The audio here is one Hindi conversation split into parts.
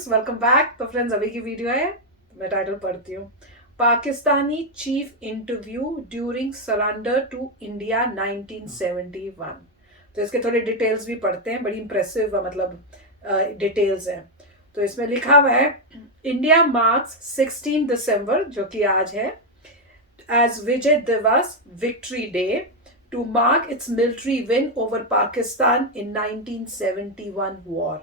Friends, welcome back. तो फ्रेंड्स, अभी की वीडियो है, मैं टाइटल पढ़ती हूँ। Pakistani chief interview during surrender to India 1971। तो इसके थोड़े डिटेल्स भी पढ़ते हैं, बड़ी इंप्रेसिव मतलब डिटेल्स हैं। तो इसमें लिखा हुआ है, इंडिया मार्क्स 16 दिसंबर, जो कि आज है, as Vijay Diwas Victory Day to mark its military win over Pakistan in 1971 war.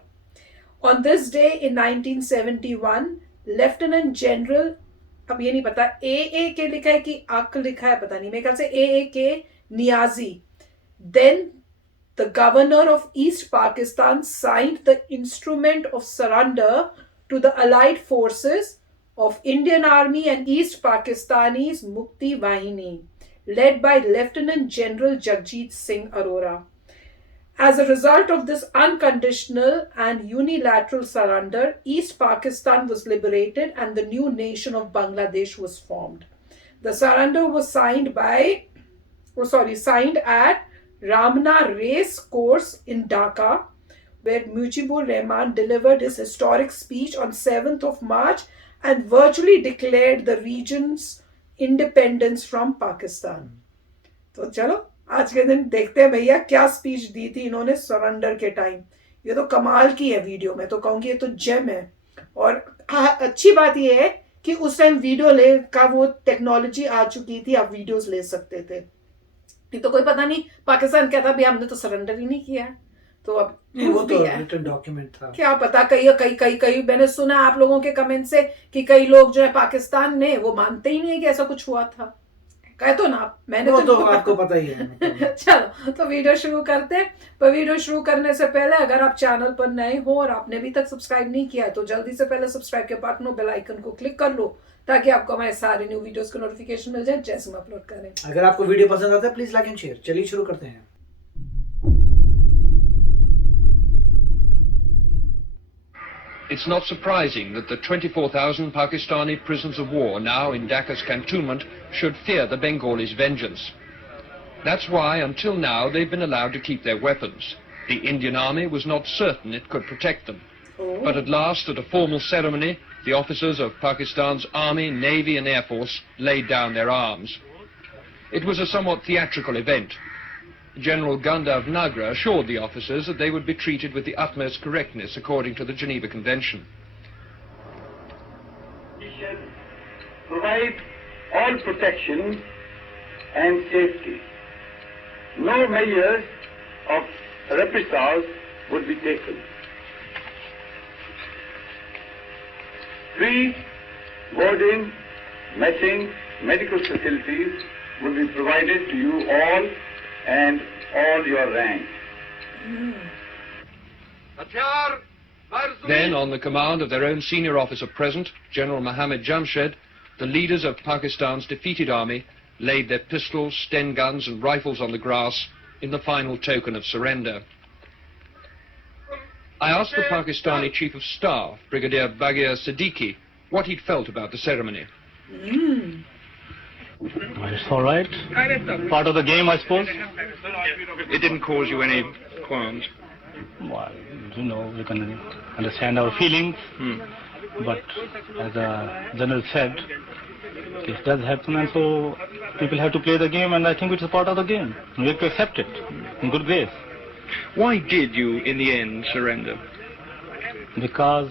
On this day in 1971, Lieutenant General, अब ये नहीं पता ए के लिखा है कि अक लिखा है, पता नहीं, मेरे ख्याल से ए के Niazi, then the governor of East Pakistan signed the instrument of surrender to the allied forces of Indian Army and East Pakistani's Mukti Bahini, led by Lieutenant General Jagjit Singh Arora. As a result of this unconditional and unilateral surrender, East Pakistan was liberated and the new nation of Bangladesh was formed. The surrender was signed at Ramna Race Course in Dhaka, where Mujibur Rahman delivered his historic speech on 7th of March and virtually declared the region's independence from Pakistan. तो चलो आज के दिन देखते हैं भैया क्या स्पीच दी थी इन्होंने सरेंडर के टाइम। ये तो कमाल की है वीडियो, मैं तो कहूंगी ये तो जेम है। और अच्छी बात ये है कि उस टाइम वीडियो ले का वो टेक्नोलॉजी आ चुकी थी, आप वीडियोस ले सकते थे। नहीं तो कोई पता नहीं पाकिस्तान कहता भी हमने तो सरेंडर ही नहीं किया। तो अब वो तो रिटन डॉक्यूमेंट था, क्या पता। कई मैंने सुना आप लोगों के कमेंट से कि कई लोग जो है पाकिस्तान में वो मानते ही नहीं है कि ऐसा कुछ हुआ था। कहे तो ना, मैंने तो आपको पता ही है। चलो तो वीडियो शुरू करते हैं। पर वीडियो शुरू करने से पहले अगर आप चैनल पर नए हो और आपने अभी तक सब्सक्राइब नहीं किया है तो जल्दी से पहले सब्सक्राइब के बटन और बेल आइकन को क्लिक कर लो, ताकि आपको हमारे सारे न्यू वीडियोस के नोटिफिकेशन मिल जाए जैसे हम अपलोड करें। अगर आपको वीडियो पसंद आता है प्लीज लाइक एंड शेयर। चलिए शुरू करते हैं। It's not surprising that the 24,000 Pakistani prisoners of war now in Dhaka's cantonment should fear the Bengalis' vengeance. That's why, until now, they've been allowed to keep their weapons. The Indian Army was not certain it could protect them. But at last, at a formal ceremony, the officers of Pakistan's Army, Navy and Air Force laid down their arms. It was a somewhat theatrical event. General Gandharv Nagra assured the officers that they would be treated with the utmost correctness according to the Geneva Convention. We shall provide all protection and safety. No measures of reprisals would be taken. Free boarding, messing, medical facilities will be provided to you all and all your rank. Then, on the command of their own senior officer present, General Mohammad Jamshed, the leaders of Pakistan's defeated army laid their pistols, Sten guns and rifles on the grass in the final token of surrender. I asked the Pakistani Chief of Staff, Brigadier Baghir Siddiqui, what he'd felt about the ceremony. It's all right. Part of the game, I suppose. It didn't cause you any qualms? Well, we can understand our feelings, but as the general said, this does happen, and so people have to play the game, and I think it's a part of the game. We have to accept it in good grace. Why did you, in the end, surrender? Because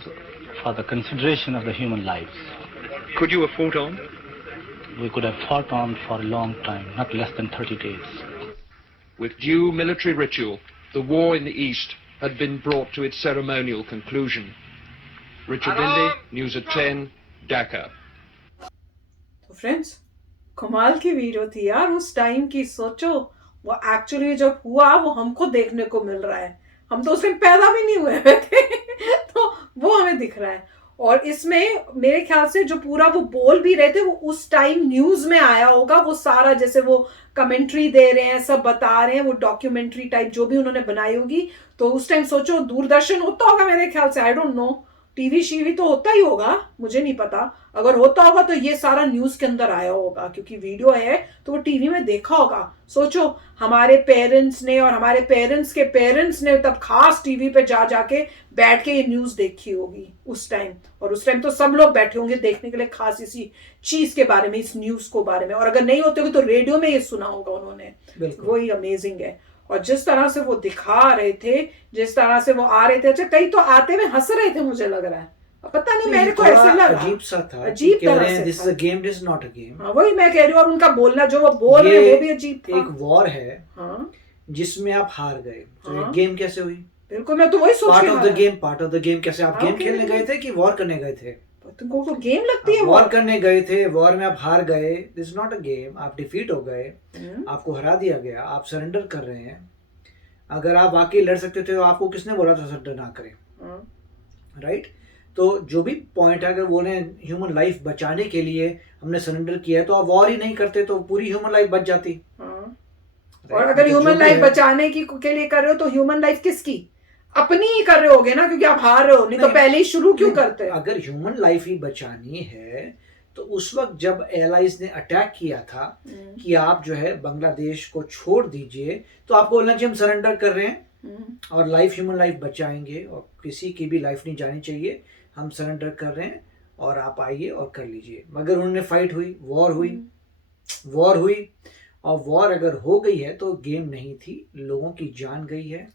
for the consideration of the human lives. Could you have fought on? We could have fought on for a long time, not less than 30 days. With due military ritual, the war in the East had been brought to its ceremonial conclusion. Richard Bindi, News at 10, Dhaka. तो फ्रेंड्स, कमाल की वीडियो थी यार उस टाइम की। सोचो वो एक्चुअली जब हुआ वो हमको देखने को मिल रहा है। हम तो उस टाइम पैदा भी नहीं हुए थे तो वो हमें दिख रहा है। और इसमें मेरे ख्याल से जो पूरा वो बोल भी रहे थे वो उस टाइम न्यूज में आया होगा। वो सारा जैसे वो कमेंट्री दे रहे हैं, सब बता रहे हैं, वो डॉक्यूमेंट्री टाइप जो भी उन्होंने बनाई होगी। तो उस टाइम सोचो दूरदर्शन होता होगा मेरे ख्याल से, आई डोंट नो, टीवी शीवी तो होता ही होगा, मुझे नहीं पता, अगर होता होगा तो ये सारा न्यूज के अंदर आया होगा, क्योंकि वीडियो है तो वो टीवी में देखा होगा। सोचो हमारे पेरेंट्स ने और हमारे पेरेंट्स के पेरेंट्स ने तब खास टीवी पे जा जाके बैठ के ये न्यूज देखी होगी उस टाइम, और उस टाइम तो सब लोग बैठे होंगे देखने के लिए खास इसी चीज के बारे में, इस न्यूज को बारे में, और अगर नहीं होते होगे तो रेडियो में ये सुना होगा उन्होंने। वही अमेजिंग है। और जिस तरह से वो दिखा रहे थे, जिस तरह से वो आ रहे थे, अच्छा कई तो आते हुए हंस रहे थे, मुझे लग रहा है, पता नहीं मेरे को ऐसे लगा अजीब सा था, अजीब तरह से this is a game, this is not a game. हाँ वही मैं कह रही हूँ, और उनका बोलना जो वो बोल रहे हैं वो भी अजीब था। एक वॉर है हाँ जिसमें आप हार गए, तो हाँ। गेम कैसे हुई? बिल्कुल, मैं तो वही सोच पार्ट रही of the game, part of the game कैसे? आप गेम खेलने गए थे कि वॉर करने गए थे? तुमको तो गेम लगती है वॉर करने गए थे, वॉर में आप हार गए, दिस नॉट अ गेम, आप डिफीट हो गए, आपको हरा दिया गया, आप सरेंडर कर रहे हैं। अगर आप वाकई लड़ सकते थे तो आपको किसने बोला था सरेंडर ना करें? राइट? तो जो भी पॉइंट है, अगर बोले ह्यूमन लाइफ बचाने के लिए हमने सरेंडर किया है, तो आप वॉर ही नहीं करते तो पूरी ह्यूमन लाइफ बच जाती। और अगर ह्यूमन लाइफ बचाने की के लिए कर रहे हो तो ह्यूमन लाइफ किसकी? अपनी ही कर रहे होगे ना, क्योंकि आप हार रहे हो, नहीं तो पहले ही शुरू क्यों करते? अगर ह्यूमन लाइफ ही बचानी है तो उस वक्त जब एलाइज ने अटैक किया था कि आप जो है बांग्लादेश को छोड़ दीजिए, तो आपको बोलना चाहिए हम सरेंडर कर रहे हैं और लाइफ, ह्यूमन लाइफ बचाएंगे और किसी की भी लाइफ नहीं जानी चाहिए, हम सरेंडर कर रहे हैं और आप आइए और कर लीजिए। मगर उन्होंने फाइट हुई, वॉर हुई, और वॉर अगर हो गई है तो गेम नहीं थी, लोगों की जान गई है,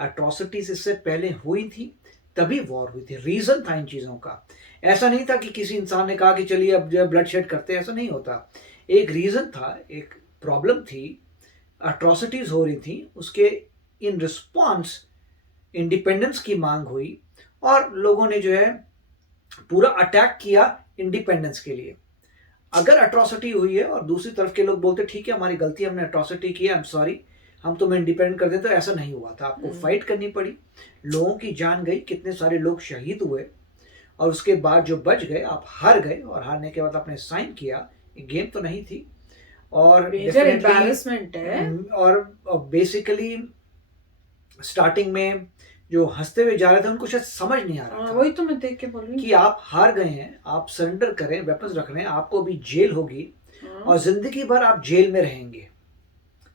एट्रोसिटीज इससे पहले हुई थी, तभी वॉर हुई थी। रीजन था इन चीजों का, ऐसा नहीं था कि किसी इंसान ने कहा कि चलिए अब जो है ब्लड शेड करते हैं, ऐसा नहीं होता। एक रीजन था, एक प्रॉब्लम थी, एट्रोसिटीज हो रही थी, उसके इन रिस्पॉन्स इंडिपेंडेंस की मांग हुई और लोगों ने जो है पूरा अटैक किया इंडिपेंडेंस के लिए। अगर एट्रोसिटी हुई है और दूसरी तरफ के लोग बोलते ठीक है हमारी गलती, हमने एट्रोसिटी की, आई एम सॉरी, हम तुम्हें इंडिपेंडेंट कर दें, तो ऐसा नहीं हुआ था। आपको फाइट करनी पड़ी, लोगों की जान गई, कितने सारे लोग शहीद हुए, और उसके बाद जो बच गए आप हार गए, और हारने के बाद आपने साइन किया। ये गेम तो नहीं थी, और एम्बैरेसमेंट है। और बेसिकली स्टार्टिंग में जो हंसते हुए जा रहे थे उनको शायद समझ नहीं आ रहा था, वही तो मैं देख के बोल रही हूँ कि आप हार गए हैं, आप सरेंडर करें, वेपन्स रख रहे हैं, आपको अभी जेल होगी और जिंदगी भर आप जेल में रहेंगे।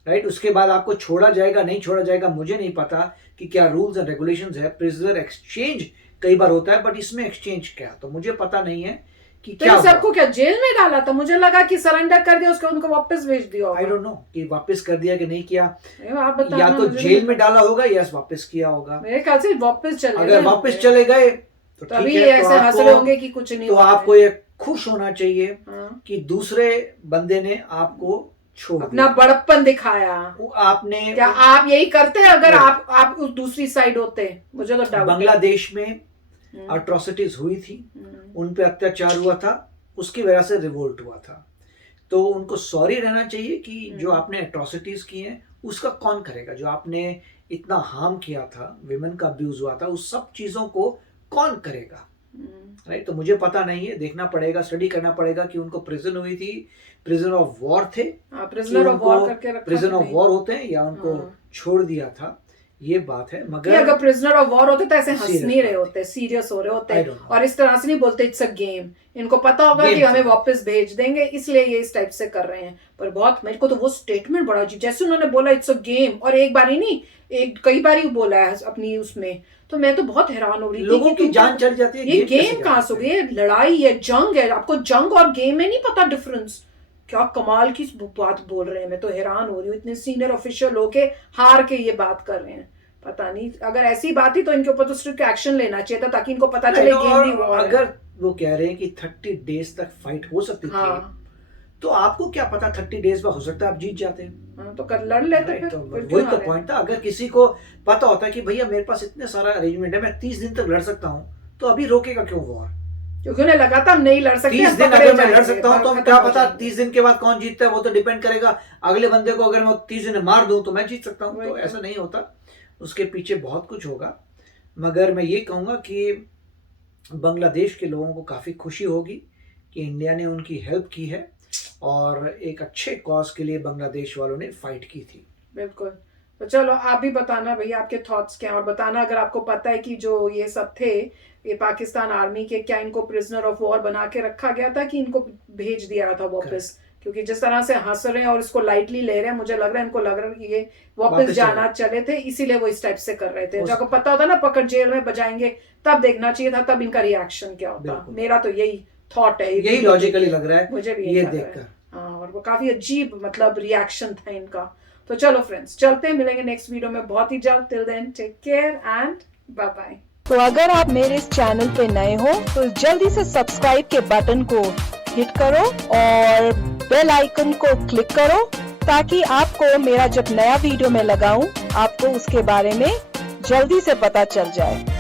राइट? उसके बाद आपको छोड़ा जाएगा, नहीं छोड़ा जाएगा मुझे नहीं पता कि क्या रूल्स एंड रेगुलेशंस है। प्रिजनर एक्सचेंज कई बार होता है, बट इसमें एक्सचेंज क्या, तो मुझे पता नहीं है कि तो क्या सबको क्या जेल में डाला था? मुझे लगा कि सरेंडर कर दिया, उसको उनको वापस भेज दिया। आई डोंट नो कि वापस कर दिया कि नहीं किया, आप बताना, या तो जेल में डाला होगा या वापस किया होगा। मेरे ख्याल से वापस चले, अगर वापस चले गए तो तभी ठीक है, ऐसे हंस रहे होंगे कि कुछ नहीं तो हुआ है। आपको ये खुश होना चाहिए कि दूसरे बंदे ने आपको छोड़ अपना बड़प्पन दिखाया। आपने क्या आप यही करते हैं अगर आप उस दूसरी साइड होते? मुझे तो डाउट। बांग्लादेश में अट्रोसिटीज हुई थी, उन पे अत्याचार हुआ था, उसकी वजह से रिवोल्ट हुआ था, तो उनको सॉरी रहना चाहिए कि जो आपने अट्रोसिटीज की हैं उसका कौन करेगा? जो आपने इतना हार्म किया था, विमेन का अब्यूज हुआ था, उस सब चीजों को कौन करेगा? राइट? तो मुझे पता नहीं है, देखना पड़ेगा, स्टडी करना पड़ेगा कि उनको प्रिजन हुई थी, प्रिजन ऑफ वॉर थे, प्रिजनर ऑफ वॉर करके रखा, प्रिजन ऑफ वॉर होते हैं या उनको छोड़ दिया था, ये बात है। मगर अगर प्रिजनर ऑफ वॉर होते तो ऐसे हंस नहीं रहे होते, सीरियस हो रहे होते और इस तरह से नहीं बोलते इट्स अ गेम। इनको पता होगा कि हमें वापस भेज देंगे, इसलिए ये इस टाइप से कर रहे हैं। पर बहुत, मेरे को तो वो स्टेटमेंट बड़ा अजीब, जैसे उन्होंने बोला इट्स अ गेम, और एक बार ही नहीं, कई बार ही बोला है अपनी उसमें, तो मैं तो बहुत हैरान हो रही थी। लोगों की जान चली जाती है। ये गेम कहाँ से हो गई? लड़ाई है, जंग है, आपको जंग और गेम में नहीं पता डिफरेंस? क्या कमाल की बात बोल रहे हैं, मैं तो हैरान हो रही हूँ। इतने सीनियर ऑफिशियल होके हार के ये बात कर रहे हैं। पता नहीं, अगर ऐसी बात ही तो इनके ऊपर तो स्ट्रिक्ट एक्शन लेना चाहिए था, ताकि इनको पता चले गेम भी वॉर है। अगर वो कह रहे हैं कि 30 डेज तक फाइट हो सकती थी, तो आपको क्या पता 30 डेज में हो सकता है आप जीत जाते हैं, तो कर लड़ लेते फिर। तो वही तो पॉइंट था। अगर किसी को पता होता है कि भैया मेरे पास इतने सारा अरेंजमेंट है, मैं 30 दिन तक लड़ सकता हूँ, तो अभी रोकेगा क्यों वॉर? क्योंकि उन्हें लगा था हम नहीं लड़ सकते, 30 दिन अगर मैं लड़ सकता हूँ तो क्या पता 30 दिन के बाद कौन जीतता है, वो तो डिपेंड करेगा अगले बंदे को। अगर मैं 30 दिन मार दूं तो मैं जीत सकता हूँ, तो ऐसा नहीं होता, उसके पीछे बहुत कुछ होगा। मगर मैं ये कहूँगा कि बांग्लादेश के लोगों को काफ़ी खुशी होगी कि इंडिया ने उनकी हेल्प की है और एक अच्छे कॉज के लिए बांग्लादेश वालों ने फाइट की थी। बिल्कुल। तो चलो आप भी बताना भैया आपके थॉट्स क्या हैं, और बताना अगर आपको पता है कि जो ये सब थे ये पाकिस्तान आर्मी के, क्या इनको प्रिजनर ऑफ वॉर बना के रखा गया था कि इनको भेज दिया था वापस? क्योंकि जिस तरह से हंस रहे हैं और इसको लाइटली ले रहे हैं, मुझे लग रहा है इनको लग रहा है कि ये वापस जाना चले थे, इसीलिए वो इस टाइप से कर रहे थे। जब पता होता ना पकड़ जेल में बजाएंगे, तब देखना चाहिए था, तब इनका रिएक्शन क्या होता। मेरा तो यही थॉट है, यही लॉजिकली लग रहा है मुझे भी ये देखकर। हाँ, और वो काफी अजीब मतलब रिएक्शन था इनका। तो चलो फ्रेंड्स, चलते हैं, मिलेंगे नेक्स्ट वीडियो में बहुत ही जल्द। Till then take care and bye bye. तो अगर आप मेरे इस चैनल पे नए हो तो जल्दी से सब्सक्राइब के बटन को हिट करो और बेल आइकन को क्लिक करो, ताकि आपको मेरा जब नया वीडियो मैं लगाऊं आपको उसके बारे में जल्दी से पता चल जाए।